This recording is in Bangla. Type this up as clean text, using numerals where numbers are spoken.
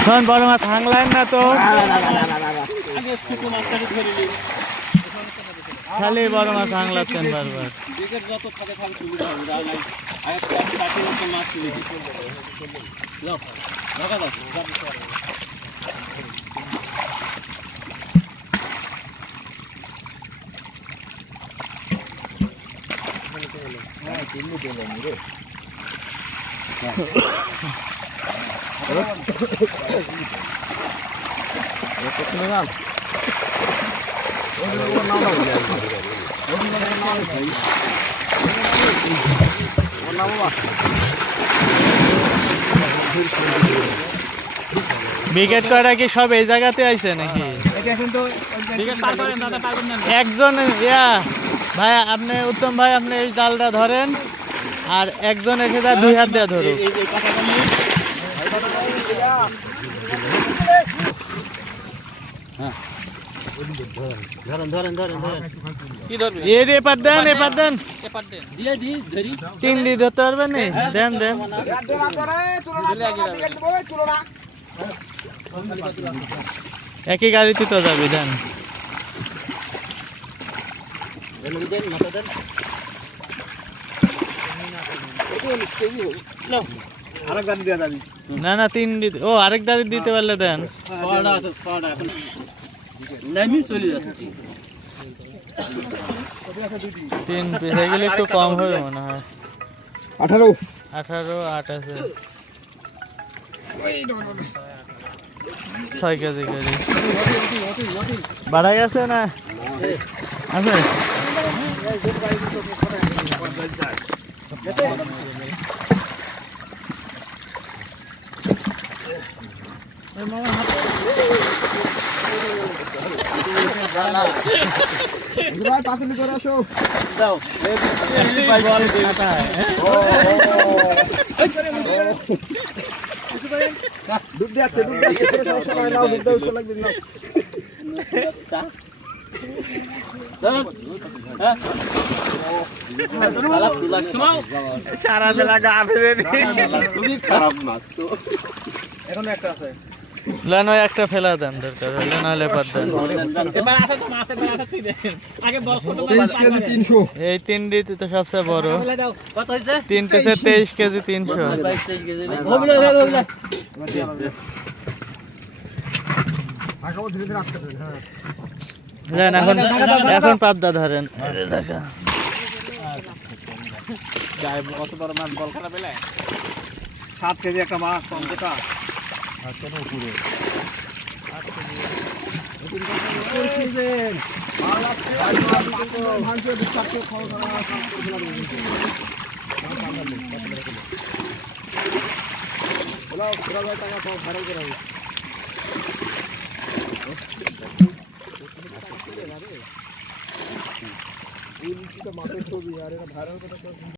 এখন বড় মাছ হাংলাইন না তো, খালি বড় মাছ হাংলাচ্ছেন বারবার। বিকেট করা কি সব এই জায়গাতে আইছে নাকি? একজন ভাই আপনি উত্তম ভাই আপনি এই জালটা ধরেন, আর একজন এসে যা 2 হাত দিয়ে ধরুন। এপার দেন, এপার দেন, 3 দিয়ে ধরতে পারবেন? দেন দেন, একই গাড়িতে তো যাবি। দেন না না 3 দিতে, ও আরেক গাড়ি দিতে পারলে দেন। 3 পিস এগুলো একটু কম হবে মনে হয়। 18 8 আছে, 6 কেজি গাড়ি বাড়া গেছে না আছে? পাঁচলি করে আসো। দুধ দিয়ে আছে, দুধ দিয়ে আছে, সমস্যা করে নাও, দুধ দাও লাগবে নাও। সারা বেলা গা ফেলে খুবই খারাপ মাছ তো। এখনো একটা আছে। লেন ওই একটা ফেলা দেন, দরকার হলে নাহলে বাদ দেন। এই 3 দিতে তো সবচেয়ে বড়, 3 পিসে 23 কেজি 300। দেন এখন, এখন পাবদা ধরেন। কত বড় মাছ বল খারাপ পেলে 7 কেজি একটা মাছ কম যেটা মাছের ছবি আর এটা ভাইরাল